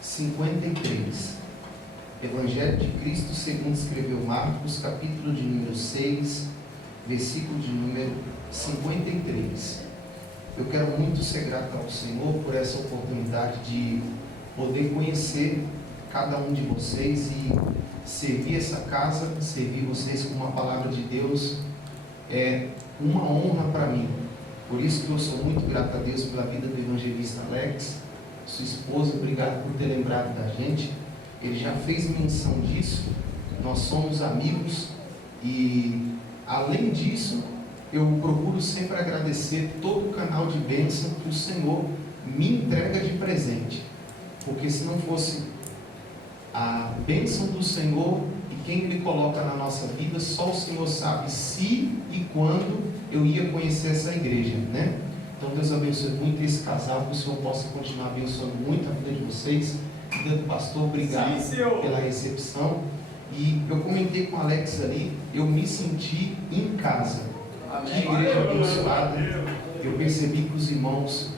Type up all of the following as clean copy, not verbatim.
53. Evangelho de Cristo segundo escreveu Marcos, capítulo de número 6, versículo de número 53. Eu quero muito ser grato ao Senhor por essa oportunidade de poder conhecer cada um de vocês e servir essa casa, servir vocês com uma palavra de Deus. É uma honra para mim. Por isso que eu sou muito grato a Deus pela vida do evangelista Alex, sua esposa. Obrigado por ter lembrado da gente. Ele já fez menção disso. Nós somos amigos e, além disso, eu procuro sempre agradecer todo o canal de bênção que o Senhor me entrega de presente, porque se não fosse a bênção do Senhor e quem Ele coloca na nossa vida, só o Senhor sabe se e quando eu ia conhecer essa igreja, né? Então Deus abençoe muito esse casal, que o Senhor possa continuar abençoando muito a vida de vocês. Vida do pastor, obrigado pela recepção. E eu comentei com o Alex ali, eu me senti em casa. Que igreja abençoada. Eu percebi que os irmãos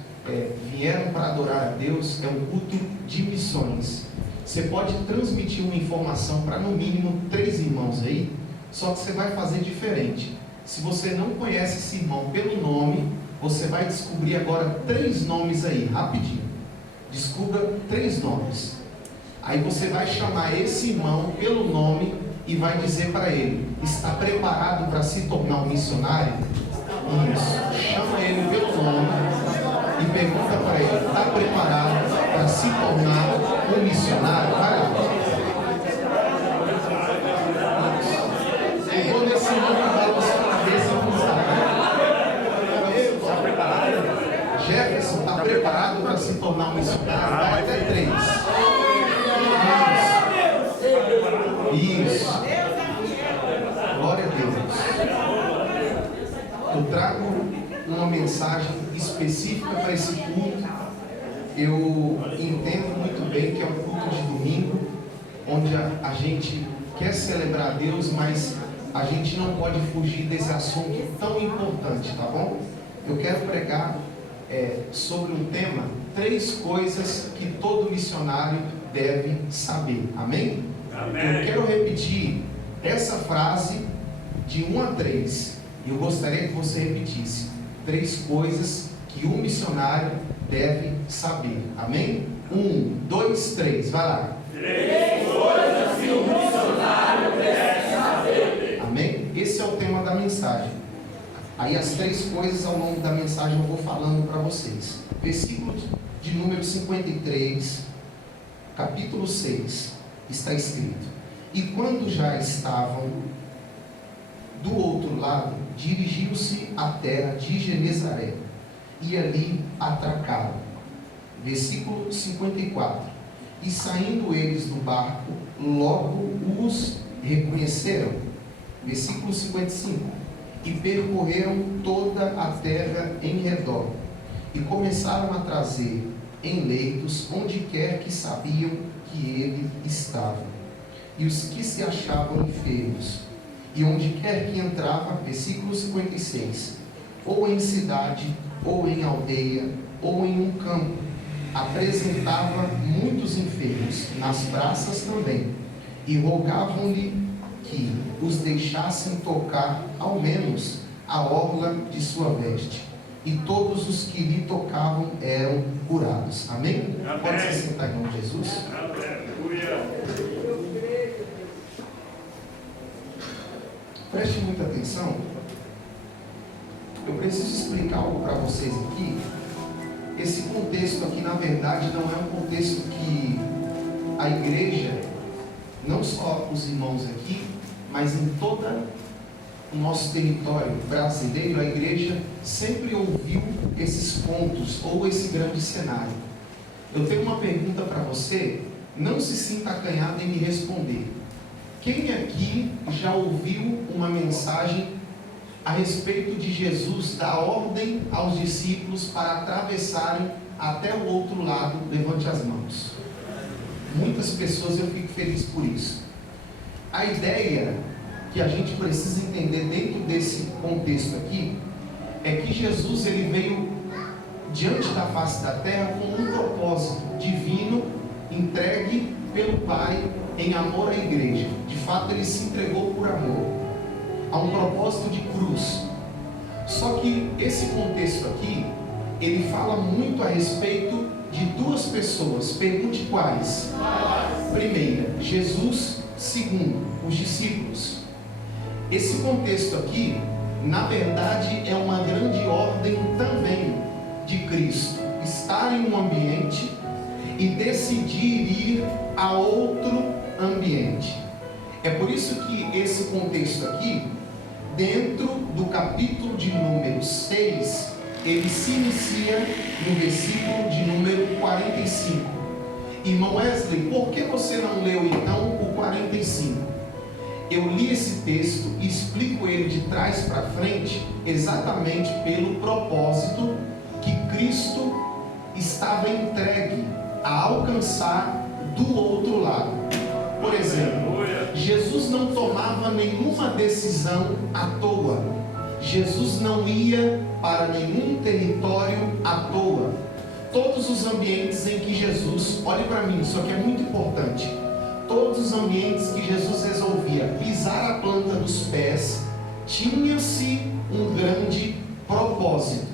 vieram para adorar a Deus. É um culto de missões. Você pode transmitir uma informação para no mínimo 3 irmãos aí, só que você vai fazer diferente. Se você não conhece esse irmão pelo nome, você vai descobrir agora 3 nomes aí, rapidinho. Descubra 3 nomes. Aí você vai chamar esse irmão pelo nome e vai dizer para ele: está preparado para se tornar um missionário? Isso. Chama ele pelo nome e pergunta para ele: está preparado para se tornar um missionário? Vai lá. Eu vou nesse nome da nossa cabeça e está preparado? Jefferson, está preparado para se tornar um missionário? Vai até 3. Isso. Glória a Deus. Eu trago uma mensagem específica para esse culto. Eu entendo muito bem que é um culto de domingo, onde a gente quer celebrar a Deus, mas a gente não pode fugir desse assunto tão importante, tá bom? Eu quero pregar sobre um tema: 3 coisas que todo missionário deve saber. Amém? Amém. Eu quero repetir essa frase de 1 a 3. E eu gostaria que você repetisse: 3 coisas que um missionário deve saber. Amém? 1, 2, 3. Vai lá. 3 coisas que um missionário deve saber. Amém? Esse é o tema da mensagem. Aí as 3 coisas ao longo da mensagem eu vou falando para vocês. Versículo de número 53, capítulo 6, está escrito: e quando já estavam do outro lado, dirigiu-se à terra de Genezaré, e ali atracaram. Versículo 54. E saindo eles do barco, logo os reconheceram. Versículo 55. E percorreram toda a terra em redor, e começaram a trazer em leitos onde quer que sabiam que ele estava, e os que se achavam enfermos, e onde quer que entrava. Versículo 56. Ou em cidade, ou em aldeia, ou em um campo, apresentava muitos enfermos, nas praças também, e rogavam-lhe que os deixassem tocar ao menos a orla de sua veste, e todos os que lhe tocavam eram curados. Amém? Amém. Pode se sentar em nome de Jesus. Aleluia. Preste muita atenção. Eu preciso explicar algo para vocês aqui. Esse contexto aqui, na verdade, não é um contexto que a igreja, não só os irmãos aqui, mas em todo o nosso território brasileiro, a igreja sempre ouviu esses pontos ou esse grande cenário. Eu tenho uma pergunta para você, não se sinta acanhado em me responder. Quem aqui já ouviu uma mensagem a respeito de Jesus dar ordem aos discípulos para atravessarem até o outro lado? Levante as mãos. Muitas pessoas, eu fico feliz por isso. A ideia que a gente precisa entender dentro desse contexto aqui é que Jesus, ele veio diante da face da terra com um propósito divino entregue pelo Pai em amor à igreja. De fato, ele se entregou por amor, a um propósito de cruz. Só que esse contexto aqui, ele fala muito a respeito de duas pessoas. Pergunte quais? Primeira, Jesus. Segundo, os discípulos. Esse contexto aqui, na verdade, é uma grande ordem também de Cristo. Estar em um ambiente e decidir ir a outro ambiente. É por isso que esse contexto aqui, dentro do capítulo de número 6, ele se inicia no versículo de número 45. Irmão Wesley, por que você não leu então o 45? Eu li esse texto e explico ele de trás para frente exatamente pelo propósito que Cristo estava entregue a alcançar do outro lado. Por exemplo, Jesus não tomava nenhuma decisão à toa. Jesus não ia para nenhum território à toa. Todos os ambientes em que Jesus, olhe para mim, isso aqui é muito importante. Todos os ambientes que Jesus resolvia pisar a planta dos pés, tinha-se um grande propósito.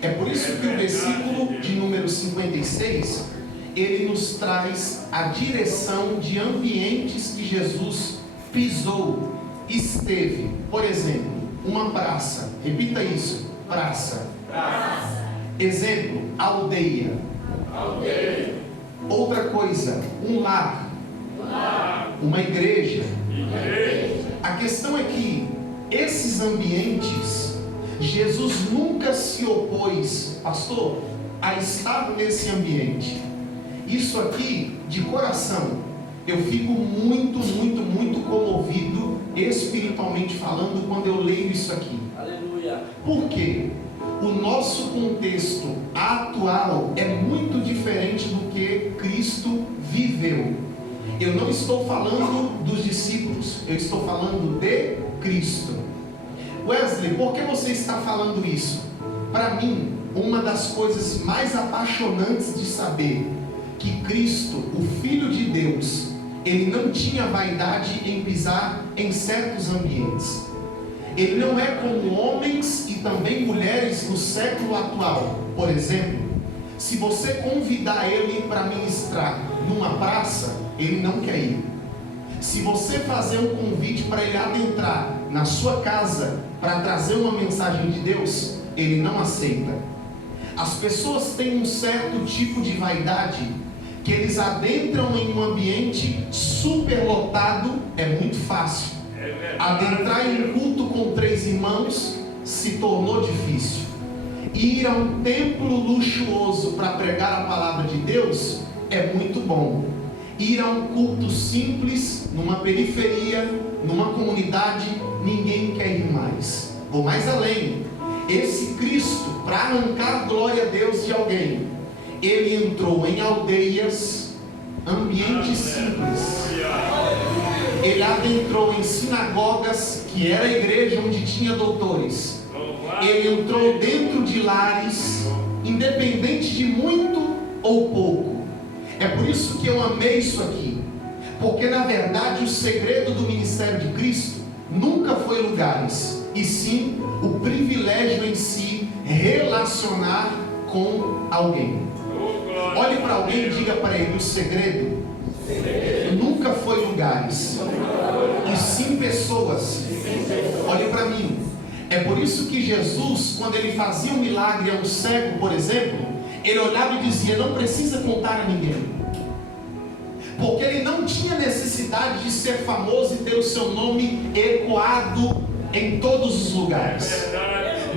É por isso que o versículo de número 56, ele nos traz a direção de ambientes que Jesus pisou, esteve. Por exemplo, uma praça. Repita isso: praça. Praça. Exemplo, aldeia. Aldeia. Outra coisa, um lar. Lar. Uma igreja. Igreja. A questão é que esses ambientes, Jesus nunca se opôs, pastor, a estar nesse ambiente. Isso aqui, de coração, eu fico muito comovido, espiritualmente falando, quando eu leio isso aqui. Aleluia. Por quê? O nosso contexto atual é muito diferente do que Cristo viveu. Eu não estou falando dos discípulos, eu estou falando de Cristo. Wesley, por que você está falando isso? Para mim, uma das coisas mais apaixonantes de saber que Cristo, o Filho de Deus, ele não tinha vaidade em pisar em certos ambientes. Ele não é como homens e também mulheres no século atual. Por exemplo, se você convidar ele para ministrar numa praça, ele não quer ir. Se você fazer um convite para ele adentrar na sua casa para trazer uma mensagem de Deus, ele não aceita. As pessoas têm um certo tipo de vaidade que eles adentram em um ambiente superlotado, é muito fácil. Adentrar em um culto com 3 irmãos se tornou difícil. Ir a um templo luxuoso para pregar a palavra de Deus é muito bom. Ir a um culto simples, numa periferia, numa comunidade, ninguém quer ir mais. Vou mais além. Esse Cristo, para arrancar glória a Deus de alguém, ele entrou em aldeias, ambientes simples. Ele adentrou em sinagogas, que era a igreja onde tinha doutores. Ele entrou dentro de lares, independente de muito ou pouco. É por isso que eu amei isso aqui, porque na verdade o segredo do ministério de Cristo nunca foi lugares, e sim o privilégio em si relacionar com alguém. Olhe para alguém e diga para ele: o segredo nunca foi lugares, e sim pessoas. Olhe para mim. É por isso que Jesus, quando ele fazia um milagre a um cego, por exemplo, ele olhava e dizia: não precisa contar a ninguém, porque ele não tinha necessidade de ser famoso e ter o seu nome ecoado em todos os lugares.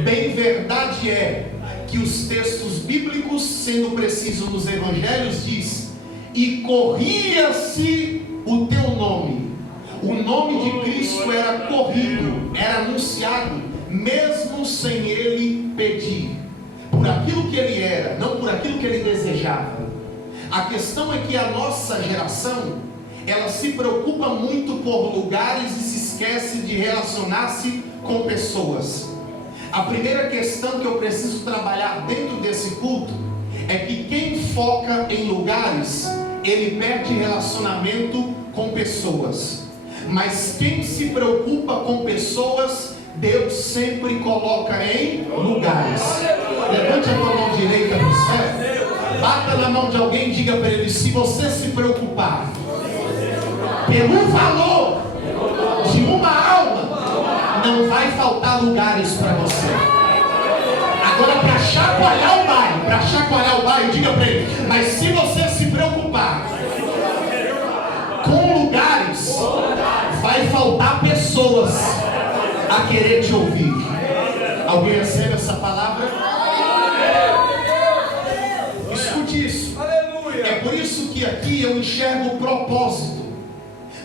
Bem verdade é que os textos bíblicos, sendo preciso nos evangelhos, diz: e corria-se o teu nome. O nome de Cristo era corrido, era anunciado, mesmo sem ele pedir, por aquilo que ele era, não por aquilo que ele desejava. A questão é que a nossa geração, ela se preocupa muito por lugares e se esquece de relacionar-se com pessoas. A primeira questão que eu preciso trabalhar dentro desse culto é que quem foca em lugares ele perde relacionamento com pessoas. Mas quem se preocupa com pessoas, Deus sempre coloca em lugares. Levante a tua mão direita no céu, bata na mão de alguém e diga para ele: se você se preocupar pelo valor de uma alma, não vai faltar lugares para você. Agora, para chacoalhar o bairro, diga para ele: mas se você se preocupar com lugares, vai faltar pessoas a querer te ouvir. Alguém recebe essa palavra? Escute isso. É por isso que aqui eu enxergo o propósito.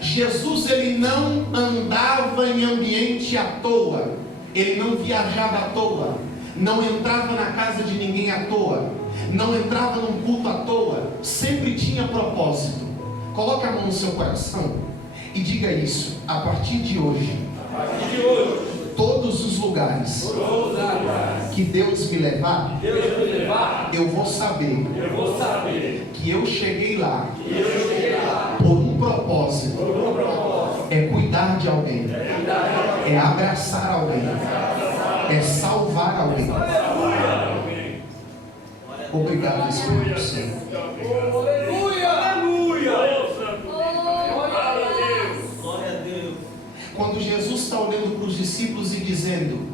Jesus, ele não andava em ambiente à toa, ele não viajava à toa, não entrava na casa de ninguém à toa, não entrava num culto à toa, sempre tinha propósito. Coloque a mão no seu coração e diga isso: a partir de hoje, todos os lugares que Deus me levar, eu vou saber que eu cheguei lá por um propósito. É cuidar de alguém, é abraçar alguém, é salvar alguém. Obrigado, Espírito Santo. Quando Jesus está olhando para os discípulos e dizendo: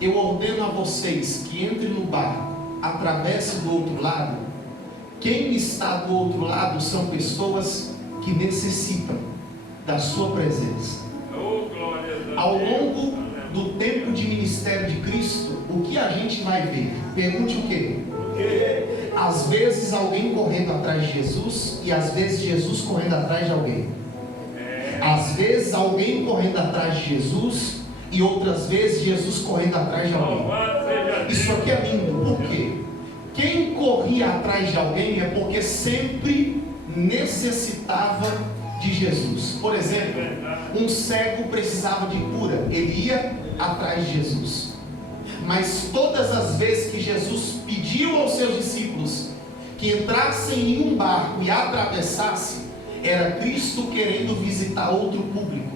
eu ordeno a vocês que entrem no barco, atravessem do outro lado. Quem está do outro lado são pessoas que necessitam da sua presença. Ao longo do tempo de ministério de Cristo, o que a gente vai ver? Pergunte o quê? Às vezes alguém correndo atrás de Jesus, e às vezes Jesus correndo atrás de alguém. Às vezes alguém correndo atrás de Jesus, e outras vezes Jesus correndo atrás de alguém. Isso aqui é lindo. Por quê? Quem corria atrás de alguém é porque sempre necessitava de Jesus. Por exemplo, um cego precisava de cura, ele ia atrás de Jesus. Mas todas as vezes que Jesus pediu aos seus discípulos que entrassem em um barco e atravessassem, era Cristo querendo visitar outro público,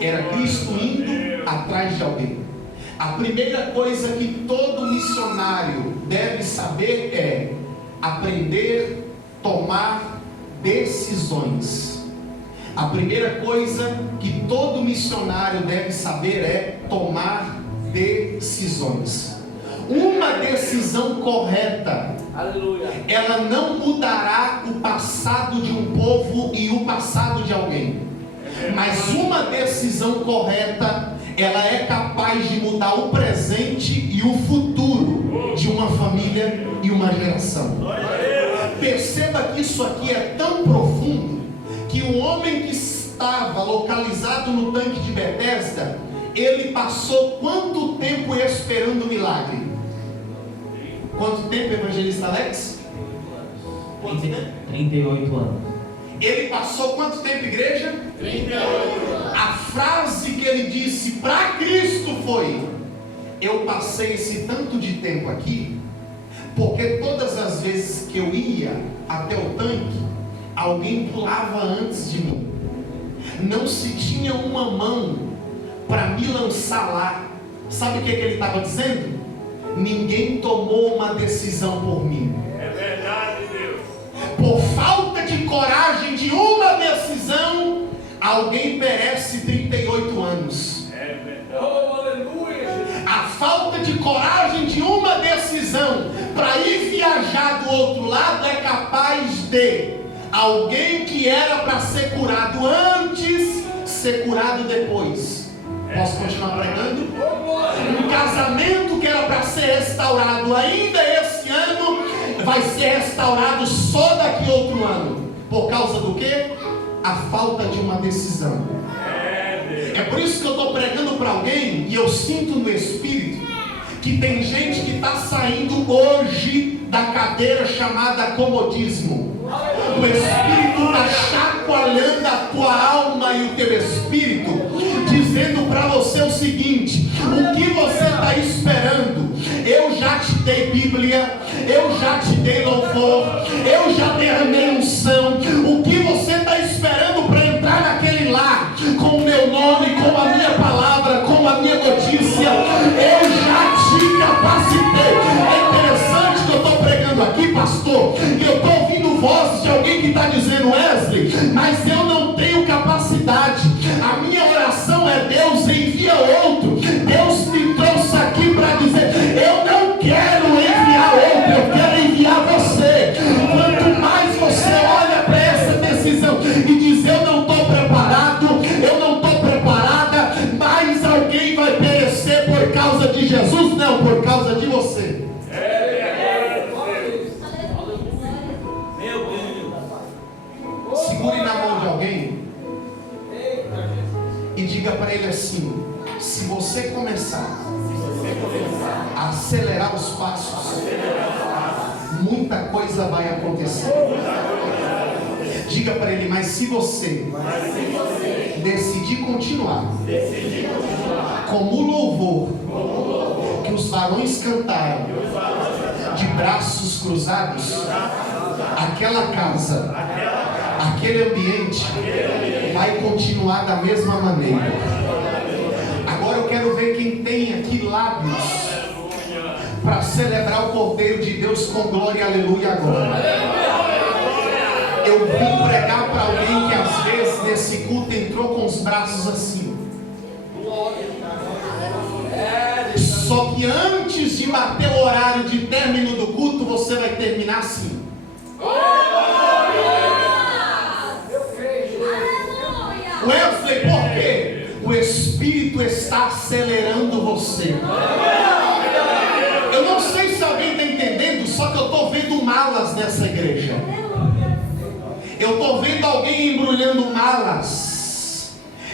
era Cristo indo atrás de alguém. A primeira coisa que todo missionário deve saber é aprender a tomar decisões. A primeira coisa que todo missionário deve saber é tomar decisões. Uma decisão correta, ela não mudará o passado de um povo e o passado de alguém. Mas uma decisão correta, ela é capaz de mudar o presente e o futuro de uma família e uma geração. Perceba que isso aqui é tão profundo, que o homem que estava localizado no tanque de Betesda, ele passou quanto tempo esperando o milagre? Quanto tempo, evangelista Alex? 38 anos. Ele passou quanto tempo, igreja? 38. A frase que ele disse para Cristo foi: eu passei esse tanto de tempo aqui, porque todas as vezes que eu ia até o tanque, alguém pulava antes de mim. Não se tinha uma mão para me lançar lá. Sabe o que ele estava dizendo? Ninguém tomou uma decisão por mim. É verdade, Deus. Por falta de coragem de uma decisão, alguém perece 38 anos. É verdade. Oh, aleluia. A falta de coragem de uma decisão para ir viajar do outro lado é capaz de alguém que era para ser curado antes, ser curado depois. Posso continuar pregando? Um casamento que era para ser restaurado ainda esse ano, vai ser restaurado só daqui outro ano. Por causa do quê? A falta de uma decisão. É por isso que eu estou pregando para alguém, e eu sinto no Espírito, que tem gente que está saindo hoje da cadeira chamada comodismo. O Espírito está chacoalhando a tua alma e o teu espírito, dizendo para você o seguinte: o que você está esperando? Eu já te dei Bíblia, eu já te dei louvor, eu já derramei unção. O que você está esperando para entrar naquele lar com o meu nome, com a minha palavra, com a minha notícia? Eu já te capacitei. É interessante que eu estou pregando aqui, pastor, e eu estou ouvindo vozes de alguém que está dizendo: Wesley, mas eu não tenho capacidade. A minha oração é: Deus, envia outro. Deus me trouxe aqui para dizer: eu não quero enviar outro, eu quero enviar você. Quanto mais você olha para essa decisão e diz: eu não estou preparado, eu não estou preparada, mais alguém vai perecer por causa de Jesus, não por causa de você. Segure na mão de alguém e diga para ele assim: se você começar a acelerar os passos, muita coisa vai acontecer. Diga para ele: mas se você decidir continuar como o louvor que os varões cantaram, de braços cruzados, aquela casa, aquele ambiente vai continuar da mesma maneira. Agora eu quero ver quem tem aqui lábios para celebrar o Cordeiro de Deus com glória e aleluia agora. Eu vim pregar para alguém que às vezes nesse culto entrou com os braços assim. Só que antes de bater o horário de término do culto, você vai terminar assim. Wesley, por quê? O Espírito está acelerando você. Eu não sei se alguém está entendendo, só que eu estou vendo malas nessa igreja. Eu estou vendo alguém embrulhando malas.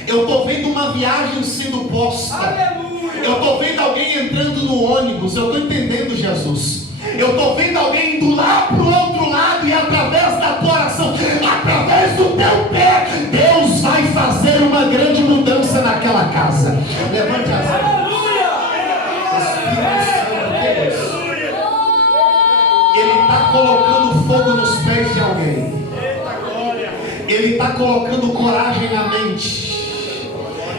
Eu estou vendo uma viagem sendo posta. Eu estou vendo alguém entrando no ônibus. Eu estou entendendo, Jesus. Eu estou vendo alguém indo lá para o outro lado, e através da tua oração, através do teu pé, Deus vai fazer uma grande mudança naquela casa. Levante as mãos. Ele está colocando fogo nos pés de alguém. Ele está colocando coragem na mente.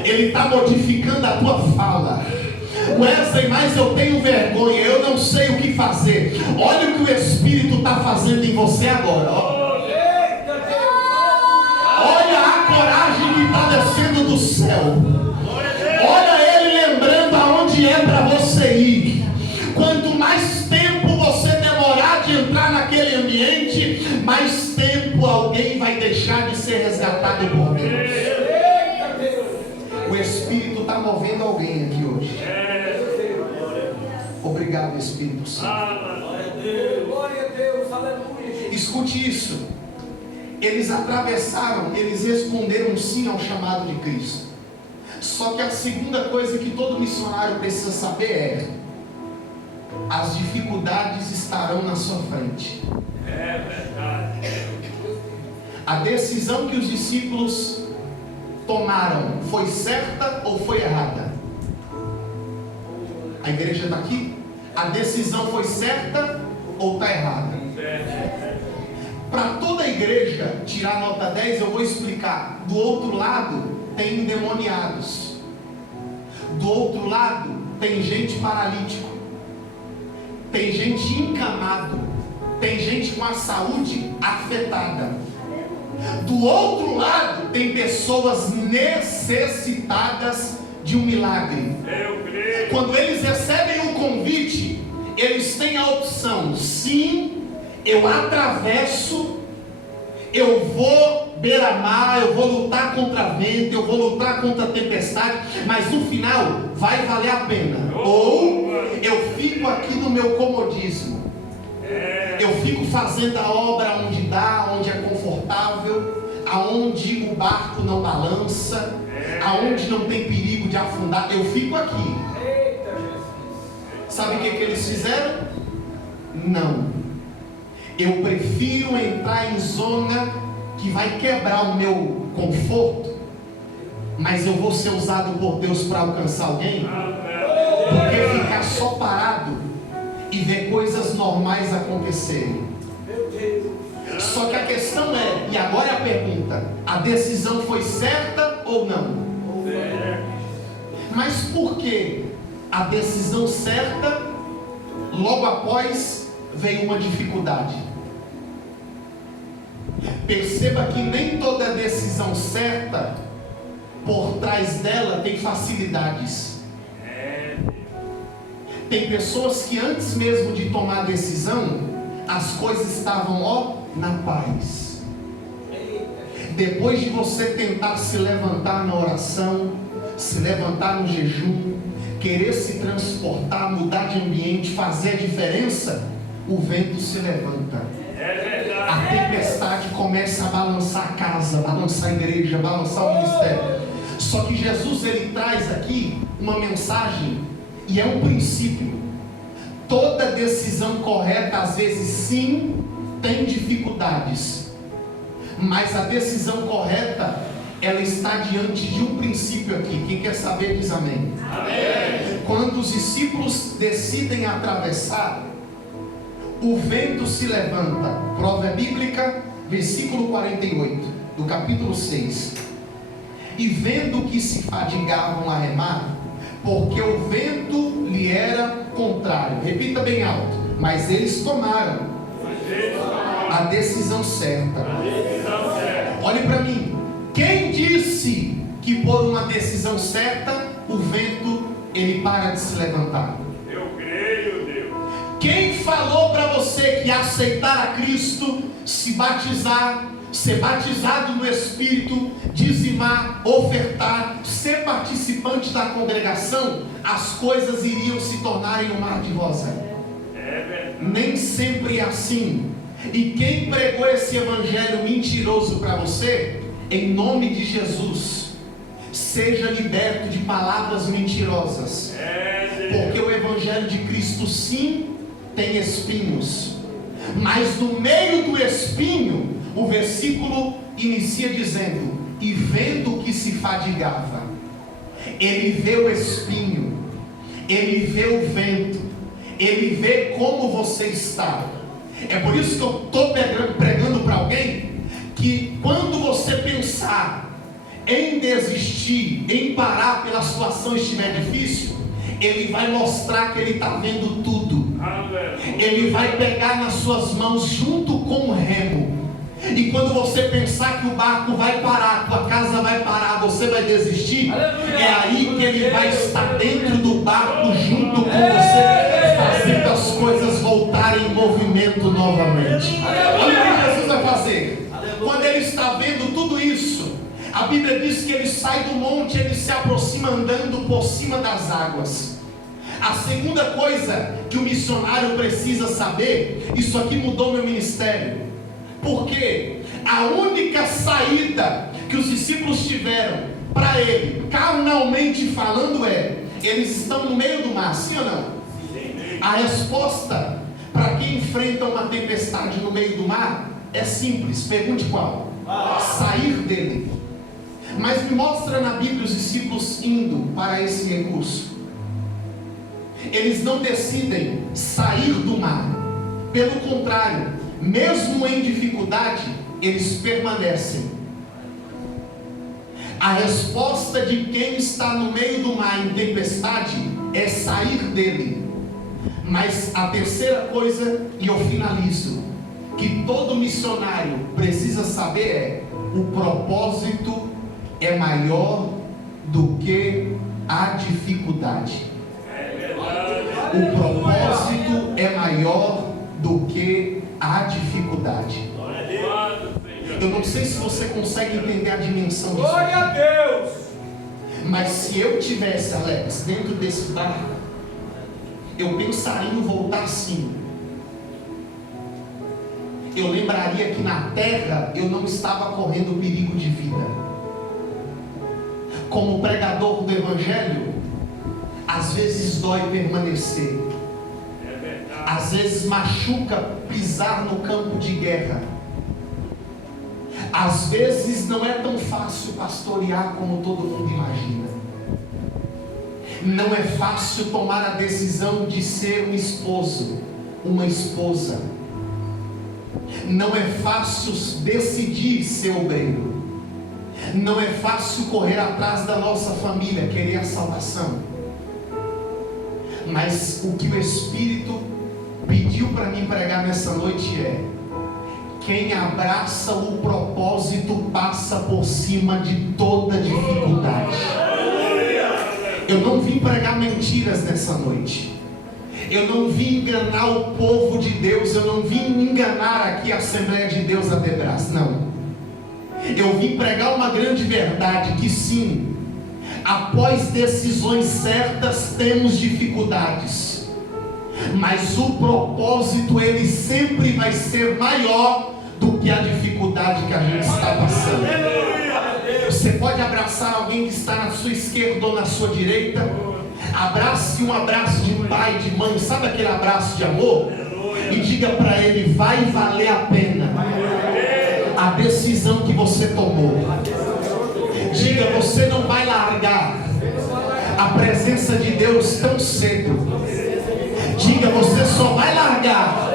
Ele está modificando a tua fala. Wesley, mas eu tenho vergonha, eu não sei o que fazer. Olha o que o Espírito está fazendo em você agora. Olha a coragem que está descendo do céu. Olha ele lembrando aonde é para você ir. Quanto mais tempo você demorar de entrar naquele ambiente, mais tempo alguém vai deixar de ser resgatado por Deus. O Espírito está movendo alguém aqui hoje. Obrigado, Espírito Santo. Glória a Deus, aleluia. Escute isso. Eles atravessaram, eles responderam sim ao chamado de Cristo. Só que a segunda coisa que todo missionário precisa saber é: as dificuldades estarão na sua frente. É verdade. A decisão que os discípulos tomaram foi certa ou foi errada? A igreja está aqui? A decisão foi certa ou está errada? Para toda a igreja tirar nota 10, eu vou explicar. Do outro lado tem endemoniados. Do outro lado tem gente paralítico. Tem gente encamado. Tem gente com a saúde afetada. Do outro lado tem pessoas necessitadas de um milagre. Quando eles recebem um convite, eles têm a opção: sim, eu atravesso, eu vou beira-mar, eu vou lutar contra vento, eu vou lutar contra a tempestade, mas no final vai valer a pena. Ou eu fico aqui no meu comodismo, eu fico fazendo a obra onde dá, onde é confortável, aonde o barco não balança, aonde não tem perigo de afundar, eu fico aqui. Sabe o que eles fizeram? Não. Eu prefiro entrar em zona que vai quebrar o meu conforto, mas eu vou ser usado por Deus para alcançar alguém, do que ficar só parado e ver coisas normais acontecerem. Só que a questão questão é, e agora é a pergunta: a decisão foi certa ou não? Mas por que a decisão certa, logo após, veio uma dificuldade? Perceba que nem toda decisão certa, por trás dela tem facilidades. Tem pessoas que antes mesmo de tomar a decisão, as coisas estavam, na paz. Depois de você tentar se levantar na oração, se levantar no jejum, querer se transportar, mudar de ambiente, fazer a diferença, o vento se levanta. A tempestade começa a balançar a casa, balançar a igreja, balançar o ministério. Só que Jesus, ele traz aqui uma mensagem, e é um princípio. Toda decisão correta, às vezes sim, tem dificuldades, mas a decisão correta, ela está diante de um princípio aqui. Quem quer saber diz amém. Amém. Quando os discípulos decidem atravessar, o vento se levanta. Prova bíblica, versículo 48 do capítulo 6. E vendo que se fadigavam a remar, porque o vento lhe era contrário. Repita bem alto. Mas eles tomaram a decisão certa. Olhe para mim. Quem disse que por uma decisão certa o vento ele para de se levantar? Eu creio, Deus. Quem falou para você que aceitar a Cristo, se batizar, ser batizado no Espírito, dizimar, ofertar, ser participante da congregação, as coisas iriam se tornarem um mar de rosa? Nem sempre é assim. E quem pregou esse evangelho mentiroso para você, em nome de Jesus, seja liberto de palavras mentirosas, porque o evangelho de Cristo sim tem espinhos, mas no meio do espinho, o versículo inicia dizendo: e vendo que se fadigava. Ele vê o espinho, ele vê o vento, ele vê como você está. É por isso que eu estou pregando para alguém que quando você pensar em desistir, em parar pela situação estiver difícil, ele vai mostrar que ele está vendo tudo. Ele vai pegar nas suas mãos junto com o remo. E quando você pensar que o barco vai parar, tua casa vai parar, você vai desistir, é aí que ele vai estar dentro do barco junto com você, fazendo as coisas voltarem em movimento novamente. Olha o que Jesus vai fazer. Quando ele está vendo tudo isso, a Bíblia diz que ele sai do monte, ele se aproxima andando por cima das águas. A segunda coisa que o missionário precisa saber, isso aqui mudou meu ministério, porque a única saída que os discípulos tiveram para ele, carnalmente falando, eles estão no meio do mar, sim ou não? A resposta para quem enfrenta uma tempestade no meio do mar é simples. Pergunte qual? Sair dele. Mas me mostra na Bíblia os discípulos indo para esse recurso. Eles não decidem sair do mar. Pelo contrário, mesmo em dificuldade, eles permanecem. A resposta de quem está no meio do mar em tempestade é sair dele. Mas a terceira coisa, e eu finalizo, que todo missionário precisa saber é: o propósito é maior do que a dificuldade. O propósito é maior do que a dificuldade. Eu não sei se você consegue entender a dimensão disso. Glória a Deus! Mas se eu tivesse, Alex, dentro desse barco, eu pensaria em voltar sim. Eu lembraria que na terra eu não estava correndo perigo de vida. Como pregador do Evangelho, às vezes dói permanecer. Às vezes machuca pisar no campo de guerra. Às vezes não é tão fácil pastorear como todo mundo imagina. Não é fácil tomar a decisão de ser um esposo, uma esposa. Não é fácil decidir ser obreiro. Não é fácil correr atrás da nossa família, querer a salvação. Mas o que o Espírito pediu para mim pregar nessa noite é: quem abraça o propósito passa por cima de toda dificuldade. Eu não vim pregar mentiras nessa noite. Eu não vim enganar o povo de Deus. Eu não vim enganar aqui a Assembleia de Deus a Debras. Não. Eu vim pregar uma grande verdade, que sim, após decisões certas temos dificuldades, mas o propósito ele sempre vai ser maior do que a dificuldade que a gente está passando. Você pode abraçar alguém que está na sua esquerda ou na sua direita. Abrace um abraço de pai, de mãe, sabe aquele abraço de amor? E diga para ele: vai valer a pena a decisão que você tomou. Diga: você não vai largar a presença de Deus tão cedo. Diga: você só vai largar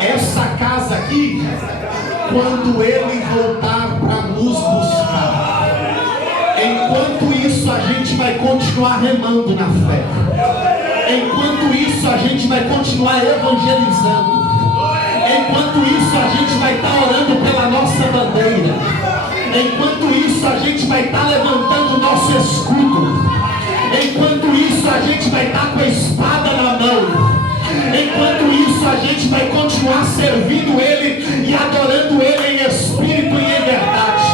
essa casa aqui quando Ele voltar para nos buscar. Enquanto isso a gente vai continuar remando na fé. Enquanto isso a gente vai continuar evangelizando. Enquanto isso a gente vai estar orando pela nossa bandeira. Enquanto isso a gente vai estar levantando o nosso escudo. Enquanto isso a gente vai estar com a espada na mão. Enquanto isso a gente vai continuar servindo Ele e adorando Ele em espírito e em verdade.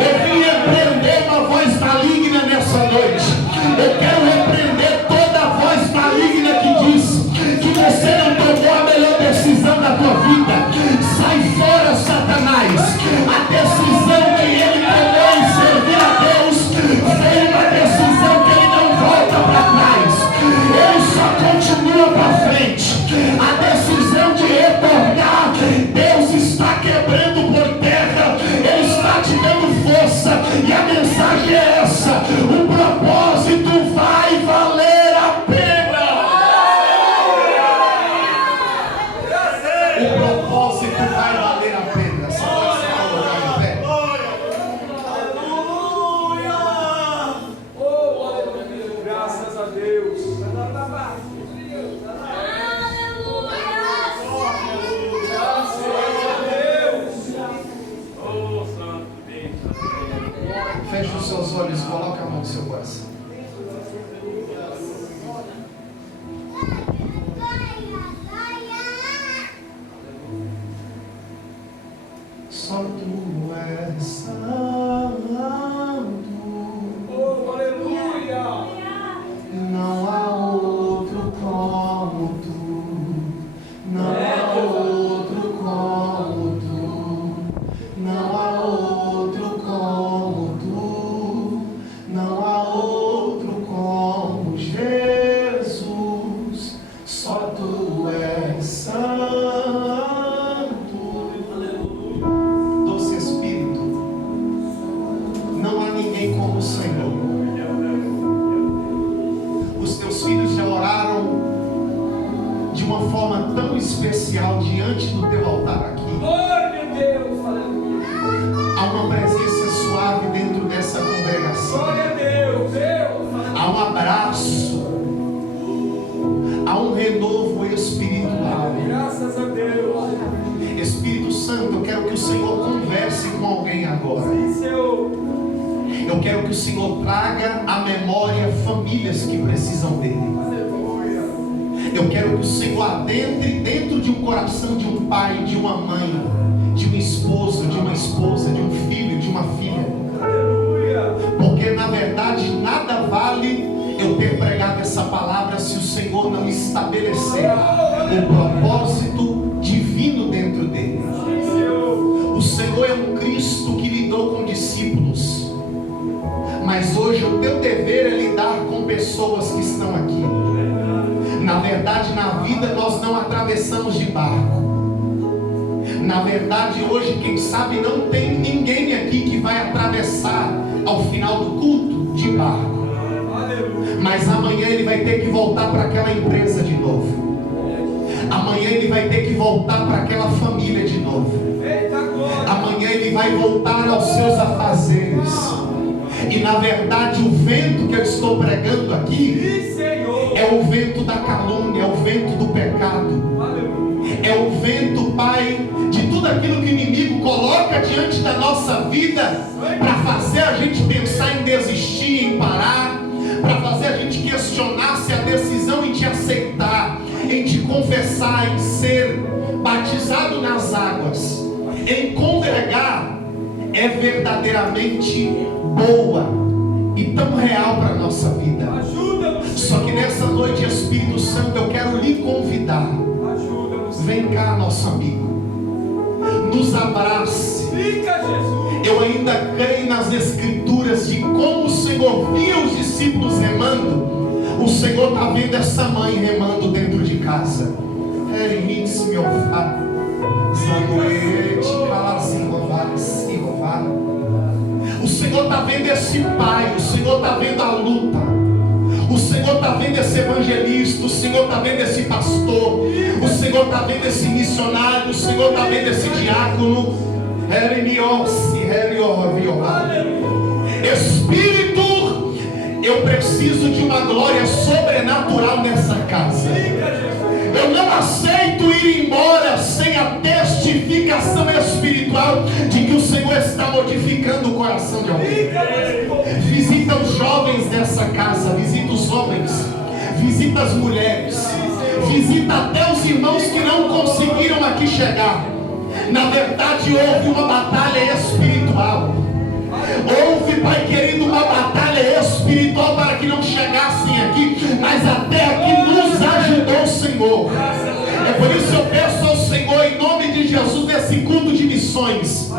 Eu vim repreender uma voz maligna nessa noite. Eu quero repreender toda voz maligna que diz que você não tomou a melhor decisão da tua vida. Sai fora, Satanás. A decisão que ele tomou em servir a Deus foi uma decisão que ele não volta para trás. Ele só continua para frente. A decisão de retornar, Deus está quebrando por terra. Ele está te dando força. E a mensagem é essa: o propósito vai valer a pena. O propósito vai valer a pena. Só pode se colocar em pé. Aleluia! Graças a Deus. Feche os seus olhos, coloque a mão no seu coração. Só tu és santo. Oh, aleluia! Não há outro como tu. Não há outro como tu. Não há outro como tu. Não há outro como Jesus. Só tu és santo. Doce Espírito, não há ninguém como o Senhor. Os teus filhos já oraram de uma forma tão especial diante do teu altar aqui. Glória a Deus, aleluia! Há uma presença suave dentro dessa congregação. Glória a Deus, Deus! Há um abraço. Há um renovo espiritual. Graças a Deus! Espírito Santo, eu quero que o Senhor converse com alguém agora. Sim, Senhor! Eu quero que o Senhor traga à memória famílias que precisam dele. Aleluia! Eu quero que o Senhor adentre dentro de um coração de um pai, de uma mãe, de um esposo, de uma esposa, de um filho, de uma filha. Aleluia! Porque na verdade nada vale eu ter pregado essa palavra se o Senhor não estabelecer o propósito divino dentro dele. Sim, Senhor! O Senhor é um Cristo que lidou com discípulos, mas hoje o teu dever é lidar com pessoas que estão aqui. Na verdade, na vida nós não atravessamos de barco. Na verdade, hoje, quem sabe, não tem ninguém aqui que vai atravessar ao final do culto de barco. Mas amanhã ele vai ter que voltar para aquela empresa de novo. Amanhã ele vai ter que voltar para aquela família de novo. Amanhã ele vai voltar aos seus afazeres. E na verdade o vento que eu estou pregando aqui é o vento da calúnia, é o vento do pecado. É o vento, Pai, de tudo aquilo que o inimigo coloca diante da nossa vida para fazer a gente pensar em desistir, em parar, para fazer a gente questionar se a decisão em te aceitar, em te confessar, em ser batizado nas águas, em congregar, é verdadeiramente boa e tão real para a nossa vida. Só que nessa noite, Espírito Santo, eu quero lhe convidar. Vem cá, nosso amigo, nos abrace. Eu ainda creio nas Escrituras de como o Senhor via os discípulos remando. O Senhor está vendo essa mãe remando dentro de casa. O Senhor está vendo esse pai, o Senhor está vendo a luta, o Senhor está vendo esse evangelista, o Senhor está vendo esse pastor, o Senhor está vendo esse missionário, o Senhor está vendo esse diácono. Espírito, eu preciso de uma glória sobrenatural nessa casa. Eu não aceito ir embora sem a testificação espiritual de que o Senhor está modificando o coração de alguém. Visita os jovens dessa casa, visita os homens, visita as mulheres, visita até os irmãos que não conseguiram aqui chegar. Na verdade, houve uma batalha espiritual. Houve, Pai querido, uma batalha espiritual para que não chegassem aqui, mas até aqui nos ajudou o Senhor. É por isso que eu peço ao Senhor, em nome de Jesus, nesse culto de missões,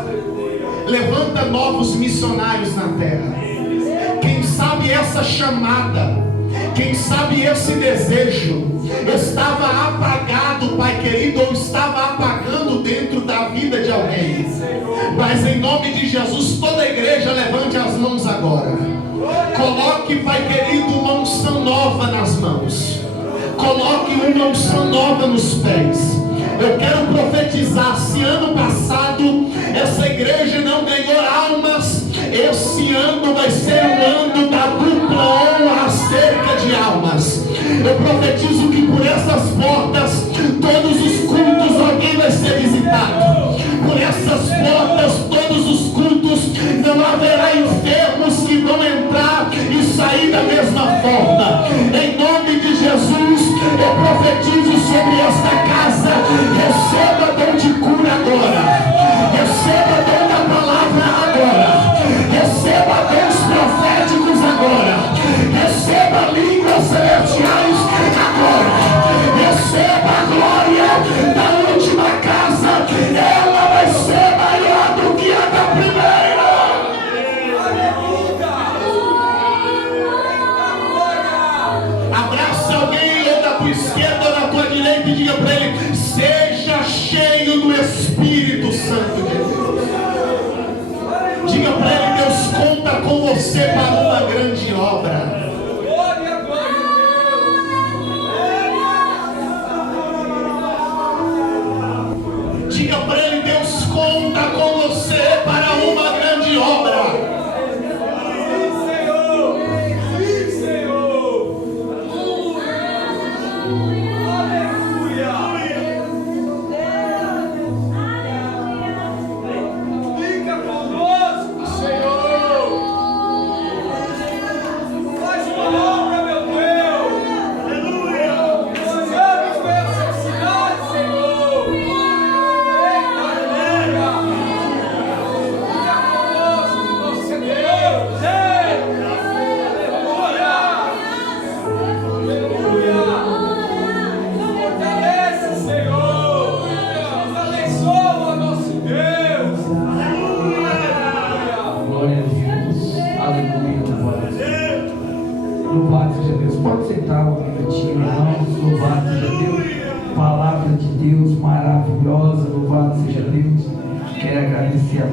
levanta novos missionários na terra. Quem sabe essa chamada, quem sabe esse desejo estava apagado, Pai querido, ou estava apagando dentro da vida de alguém. Mas em nome de Jesus, toda a igreja levante as mãos agora. Coloque, Pai querido, uma unção nova nas mãos. Coloque uma unção nova nos pés. Eu quero profetizar, se ano passado essa igreja não ganhou almas, esse ano vai ser um ano da dupla honra acerca de almas. Eu profetizo que por essas portas, todos os cultos, alguém vai ser visitado. Por essas portas, todos os cultos, não haverá enfermos que vão entrar e sair da mesma forma. Em nome de Jesus, eu profetizo sobre esta casa. Receba dom de cura agora. Receba dom da palavra agora. Receba dons proféticos agora. Receba línguas celestiais agora. Receba a glória da última casa. Ela vai ser maior do que a da primeira. Abraça alguém, ou da tua esquerda ou da tua direita, e diga para ele: seja cheio do Espírito Santo de Deus. Diga para ele: Deus conta com você para uma grande obra. Diga para ele: Deus conta com você para uma grande obra. Louvado seja Deus. Pode sentar um minutinho, irmãos. Louvado seja Deus. Palavra de Deus maravilhosa. Louvado seja Deus.